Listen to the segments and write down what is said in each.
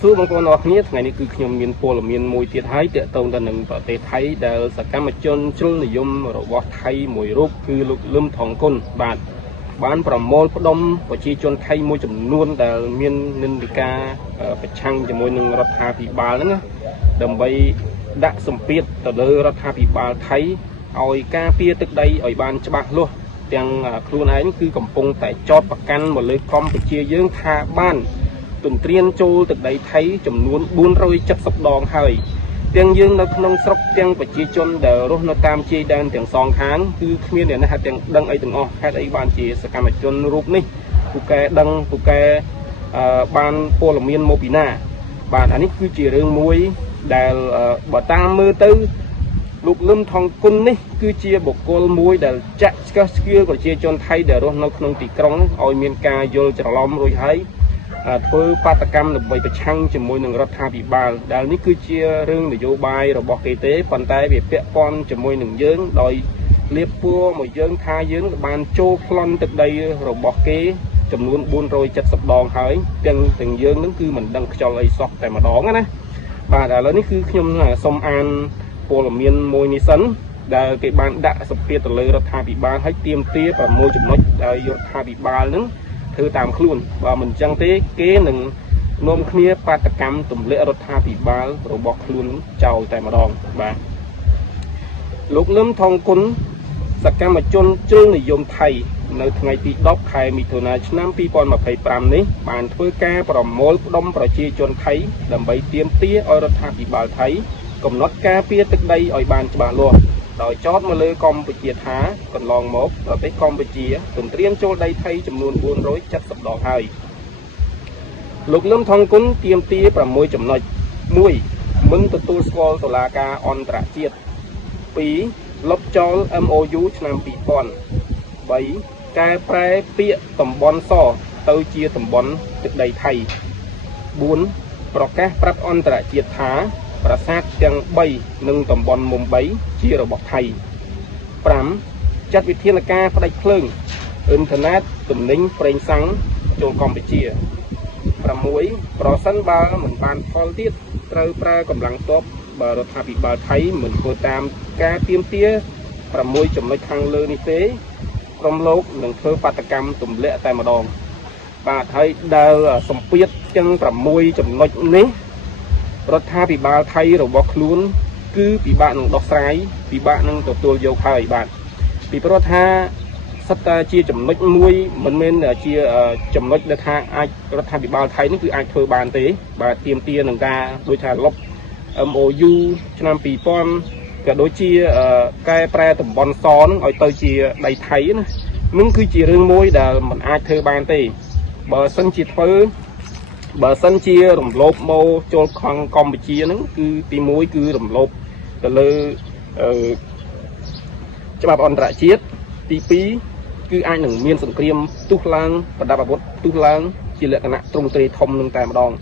สู้บางคนออกนี้ថ្ងៃនេះគឺខ្ញុំមានពលមានមួយទៀតហើយតកតងទៅនឹងប្រទេសថៃដែលសកម្មជនជ្រុលនិយមរបស់ថៃមួយរូបគឺលោកលឹមថងគុណបានប្រមូលផ្ដុំប្រជាជនថៃមួយចំនួនដែលមាននិន្នាការប្រឆាំងជាមួយនឹងរដ្ឋាភិបាលហ្នឹងដើម្បីដាក់សម្ពាធទៅលើរដ្ឋាភិបាលថៃឲ្យការពារទឹកដីឲ្យបានច្បាស់លាស់ទាំងខ្លួនឯងគឺកំពុងតែចោទប្រកាន់មកលើកម្ពុជាយើងថាបានទន្ទ្រានចូលទឹកដីថៃចំនួន470ដងហើយទាំងយើងនៅក្នុងស្រុកទាំងប្រជាជនដែលរស់នៅតាមជ័យដែនទាំងសងខាងគឺគ្មានអ្នកណាទាំងដឹងអីទាំងអស់ហេតុអីបានជាសកម្មជនរូបនេះពូកែដឹងពូកែបានពលមានមកពីណាបាទអានេះគឺជារឿងមួយដែលបើតាមមើលទៅលោកលឹមថងគុណនេះគឺជាបុគ្គលមួយដែលចាក់ឆ្កឹះឆ្កៀលប្រជាជនថៃដែលរស់នៅក្នុងទីក្រុងឲ្យមានការយល់ច្រឡំរួចហើយធ្វើបាតកម្មដើម្បីប្រឆាំងជាមួយនឹងរដ្ឋាភិបាលដែលនេះគឺជារឿងនយោបាយរបស់គេទេប៉ុន្តែវាពាក់ព័ន្ធជាមួយនឹងយើងដោយលៀបពួរមកយើងថាយើងបានចូលប្លន់ទឹកដីរបស់គេចំនួន470ដងហើយទាំងយើងនឹងគឺមិនដឹងខ្យល់អីសោះតែម្ដងណាបាទឥឡូវនេះគឺខ្ញុំសូមអានពលមានមួយនេះសិនដែលគេបានដាក់សម្ពាធទៅលើរដ្ឋាភិបាលឲ្យទាមទារ6ចំណុចដោយរដ្ឋាភិបាលនឹងធ្វើតាមខ្លួនបើមិនចឹងទេគេនឹងនាំគ្នាបាតកម្មទម្លាក់រដ្ឋាភិបាលរបស់ខ្លួនចោលតែម្ដងបាទលោកលឹមថងគុណសកម្មជនជ្រុលនិយមថៃនៅថ្ងៃទី10ខែមិថុនាឆ្នាំ2025នេះបានធ្វើការប្រមូលផ្ដុំប្រជាជនថៃដើម្បីទាមទារឲ្យរដ្ឋាភិបាលថៃកំណត់ការពារទឹកដីឲ្យបានច្បាស់លាស់ដោយចោទមកលើកម្ពុជាថាកន្លងមកប្រទេសកម្ពុជាទន្ទ្រានចូលដីថៃចំនួន470ដងហើយលោកលឹមថងគុណទាមទារ6ចំណុច1មិនទទួលស្គាល់តុលាការអន្តរជាតិ2លុបចោល MOU ឆ្នាំ2000 3កែប្រែពាក្យតំបន់សទៅជាតំបន់ទឹកដីថៃ4ប្រកាសប្រាប់អន្តរជាតិថាប្រាសាទទាំង3និងតំបន់មុំ3ជារបស់ថៃ5ចាត់វិធានការផ្ដាច់ភ្លើងអ៊ីនធឺណិតទំនិញប្រេងសាំងចូលកម្ពុជា6ប្រសិនបើមិនបានផលទៀតត្រូវប្រើកម្លាំងទ័ពបើរដ្ឋាភិបាលថៃមិនធ្វើតាមការទាមទារ6ចំណុចខាងលើនេះទេក្រុមលោកនឹងធ្វើបាតកម្មទម្លាក់តែម្ដងបាទហើយដែលសម្ពាធទាំង6ចំណុចនេះរដ្ឋាភិបាលថៃរបស់ខ្លួនគឺពិបាកនឹងដោះស្រាយពិបាកនឹងទទួលយកហើយបាទពីព្រោះថាសិតតែជាចំណុចមួយមិនមែនជាចំណុចដែលថាអាចរដ្ឋាភិបាលថៃនេះគឺអាចធ្វើបានទេបាទទាមទារនឹងការដូចថាលុប MOU ឆ្នាំ2000ក៏ដូចជាកែប្រែតំបន់សនឹងឲ្យទៅជាដីថៃណានឹងគឺជារឿងមួយដែលមិនអាចធ្វើបានទេបើសិនជារំលោភមកចូលខំកម្ពុជាហ្នឹងគឺទី1គឺរំលោភទៅលើច្បាប់អន្តរជាតិទី2គឺអាចនឹងមានសង្គ្រាមទុះឡើងប្រដាប់អាវុធទុះឡើងជាលក្ខណៈទ្រង់ទ្រាយធំនឹងតែម្ដង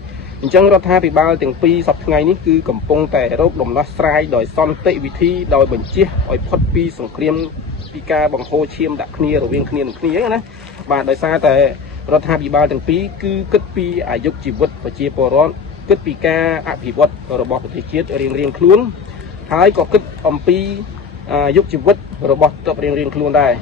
អញ្ចឹងរដ្ឋាភិបាលទាំងពីរសប្តាហ៍ថ្ងៃនេះគឺកំពុងតែរកដំណោះស្រាយដោយសន្តិវិធីដោយបញ្ជាឲ្យផុតពីសង្គ្រាមពីការបង្ហូរឈាមដាក់គ្នារវាងគ្នានឹងគ្នាណាបាទដោយសារតែរដ្ឋាភិបាលទាំងពីរគឺគិតពីអាយុជីវិតប្រជាពលរដ្ឋគិតពីការអភិវឌ្ឍរបស់ប្រទេសជាតិរៀងៗខ្លួនហើយក៏គិតអំពីអាយុជីវិតរបស់ទ័ពរៀងៗខ្លួនដែរ